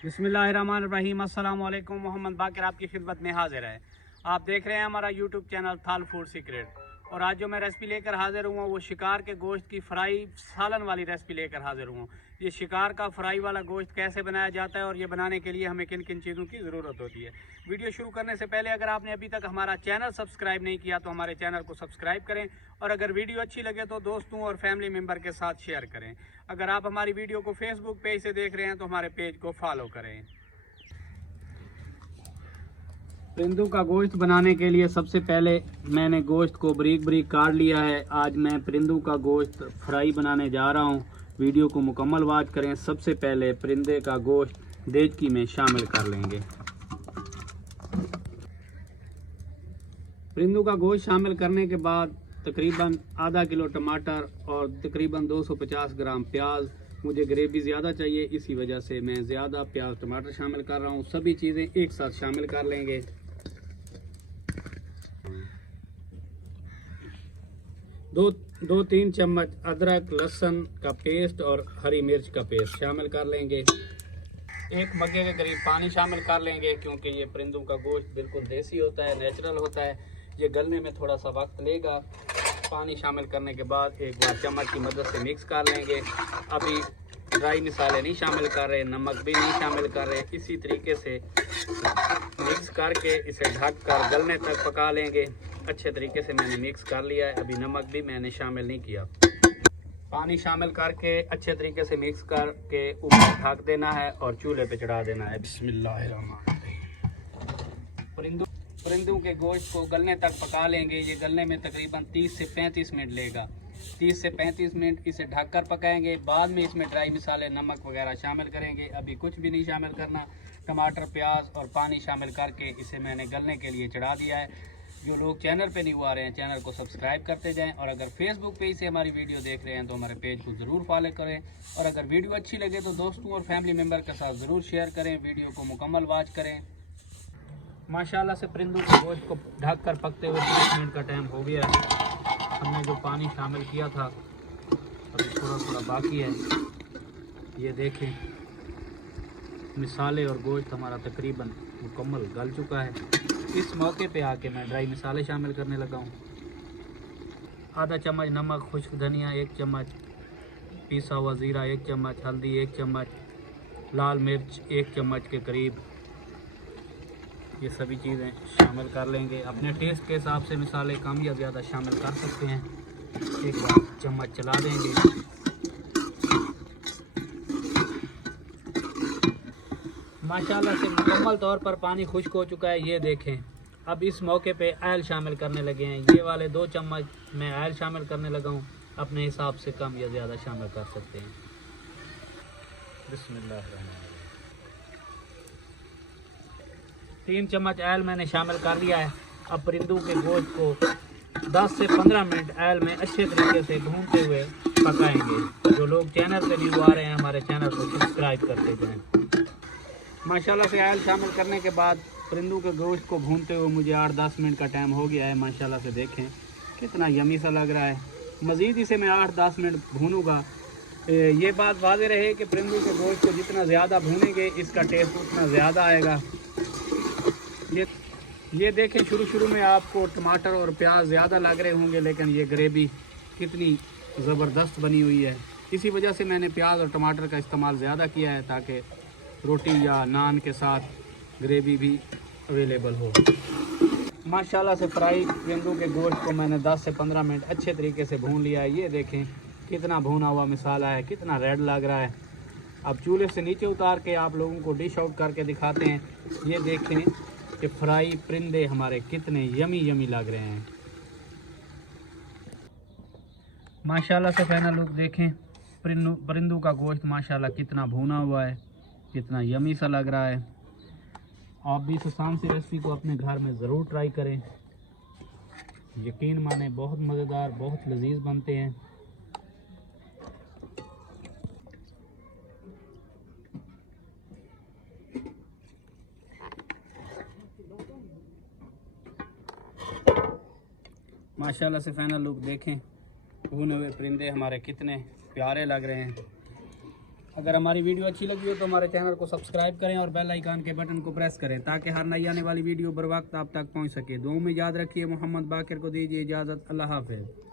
बिस्मिल्लाहिर्रहमानिर्रहीम। अस्सलाम वालेकुम। मोहम्मद बाकिर आपकी खिदमत में हाजिर है। आप देख रहे हैं हमारा यूट्यूब चैनल थाल फूड सीक्रेट। और आज जो मैं रेसिपी लेकर हाजिर हुआ वो शिकार के गोश्त की फ्राई सालन वाली रेसिपी लेकर हाजिर हुआ। ये शिकार का फ्राई वाला गोश्त कैसे बनाया जाता है और ये बनाने के लिए हमें किन किन चीज़ों की ज़रूरत होती है। वीडियो शुरू करने से पहले अगर आपने अभी तक हमारा चैनल सब्सक्राइब नहीं किया तो हमारे चैनल को सब्सक्राइब करें, और अगर वीडियो अच्छी लगे तो दोस्तों और फैमिली मेम्बर के साथ शेयर करें। अगर आप हमारी वीडियो को फेसबुक पेज से देख रहे हैं तो हमारे पेज को फॉलो करें। परिंदों का गोश्त बनाने के लिए सबसे पहले मैंने गोश्त को बारीक बारीक काट लिया है। आज मैं परिंदों का गोश्त फ्राई बनाने जा रहा हूँ। वीडियो को मुकम्मल वॉच करें। सबसे पहले परिंदे का गोश्त देचकी में शामिल कर लेंगे। परिंदों का गोश्त शामिल करने के बाद तकरीबन आधा किलो टमाटर और तकरीबन 250 ग्राम प्याज। मुझे ग्रेवी ज़्यादा चाहिए, इसी वजह से मैं ज़्यादा प्याज टमाटर शामिल कर रहा हूँ। सभी चीज़ें एक साथ शामिल कर लेंगे। दो तीन चम्मच अदरक लहसुन का पेस्ट और हरी मिर्च का पेस्ट शामिल कर लेंगे। एक मग्गे के करीब पानी शामिल कर लेंगे, क्योंकि ये परिंदों का गोश्त बिल्कुल देसी होता है, नेचुरल होता है। ये गलने में थोड़ा सा वक्त लेगा। पानी शामिल करने के बाद एक बार चम्मच की मदद से मिक्स कर लेंगे। अभी ड्राई मसाले नहीं शामिल कर रहे, नमक भी नहीं शामिल कर रहे। इसी तरीके से मिक्स करके इसे ढक कर गलने तक पका लेंगे। अच्छे तरीके से मैंने मिक्स कर लिया है। अभी नमक भी मैंने शामिल नहीं किया। पानी शामिल करके अच्छे तरीके से मिक्स करके ऊपर ढक देना है और चूल्हे पे चढ़ा देना है। बिस्मिल्लाहिर्रहमानिर्रहीम। परिंदों के गोश्त को गलने तक पका लेंगे। ये गलने में तकरीबन 30 से 35 मिनट लेगा। 30 से 35 मिनट इसे ढककर पकाएंगे। बाद में इसमें ड्राई मसाले नमक वगैरह शामिल करेंगे। अभी कुछ भी नहीं शामिल करना। टमाटर प्याज और पानी शामिल करके इसे मैंने गलने के लिए चढ़ा दिया है। जो लोग चैनल पे नहीं हुआ रहे हैं चैनल को सब्सक्राइब करते जाएं, और अगर फेसबुक पेज से हमारी वीडियो देख रहे हैं तो हमारे पेज को ज़रूर फॉलो करें, और अगर वीडियो अच्छी लगे तो दोस्तों और फैमिली मेम्बर के साथ ज़रूर शेयर करें। वीडियो को मुकम्मल वॉच करें। माशाल्लाह से परिंदों के गोश्त को ढक कर पकते हुए 30 मिनट का टाइम हो गया है। हमने जो पानी शामिल किया था अभी थोड़ा थोड़ा बाकी है। ये देखें, मसाले और गोश्त हमारा तकरीबन मुकम्मल गल चुका है। इस मौके पे आके मैं ड्राई मसाले शामिल करने लगा हूँ। आधा चम्मच नमक, खुश्क धनिया 1 चम्मच, पिसा हुआ ज़ीरा 1 चम्मच, हल्दी 1 चम्मच, लाल मिर्च 1 चम्मच के करीब। ये सभी चीज़ें शामिल कर लेंगे। अपने टेस्ट के हिसाब से मसाले कम या ज़्यादा शामिल कर सकते हैं। एक बार चम्मच चला देंगे। माशाल्लाह से मुकम्मल तौर पर पानी खुश्क हो चुका है। ये देखें, अब इस मौके पे ऑयल शामिल करने लगे हैं। ये वाले 2 चम्मच मैं ऑयल शामिल करने लगा हूँ। अपने हिसाब से कम या ज़्यादा शामिल कर सकते हैं। बिस्मिल्लाहिर्रहमानिर्रहीम। 3 चम्मच ऑयल मैंने शामिल कर लिया है। अब परिंदों के गोश्त को 10 से 15 मिनट ऑयल में अच्छे तरीके से भूनते हुए पकाएंगे। जो लोग चैनल पे नहीं आ रहे हैं हमारे चैनल को सब्सक्राइब करते जाएं। माशाल्लाह से ऑयल शामिल करने के बाद परिंदों के गोश्त को भूनते हुए मुझे 8-10 मिनट का टाइम हो गया है। माशाल्लाह से देखें कितना यमी सा लग रहा है। मज़ीद इसे मैं 8-10 मिनट भूनूंगा। ये बात वाज़ेह रहे कि परिंदों के गोश्त को जितना ज़्यादा भूनेंगे इसका टेस्ट उतना ज़्यादा आएगा। ये देखें, शुरू में आपको टमाटर और प्याज ज़्यादा लग रहे होंगे, लेकिन ये ग्रेवी कितनी ज़बरदस्त बनी हुई है। इसी वजह से मैंने प्याज और टमाटर का इस्तेमाल ज़्यादा किया है, ताकि रोटी या नान के साथ ग्रेवी भी अवेलेबल हो। माशाल्लाह से फ्राई परिंदों के गोश्त को मैंने 10 से 15 मिनट अच्छे तरीके से भून लिया है। ये देखें कितना भुना हुआ मसाला है, कितना रेड लग रहा है। अब चूल्हे से नीचे उतार के आप लोगों को डिश आउट करके दिखाते हैं। ये देखें कि फ्राई परिंदे हमारे कितने यमी लग रहे हैं। माशाल्लाह से फाइनल लुक देखें। परिंदों का गोश्त माशाल्लाह कितना भुना हुआ है, कितना यमी सा लग रहा है। आप भी इस आसान सी रेसिपी को अपने घर में ज़रूर ट्राई करें। यकीन माने बहुत मज़ेदार, बहुत लजीज बनते हैं। माशाल्लाह से फाइनल लुक देखें। भुने हुए परिंदे हमारे कितने प्यारे लग रहे हैं। अगर हमारी वीडियो अच्छी लगी हो तो हमारे चैनल को सब्सक्राइब करें और बेल आइकन के बटन को प्रेस करें ताकि हर नई आने वाली वीडियो बर वक्त आप तक पहुंच सके। दुआ में याद रखिए। मोहम्मद बाकिर को दीजिए इजाज़त। अल्लाह हाफ़िज़।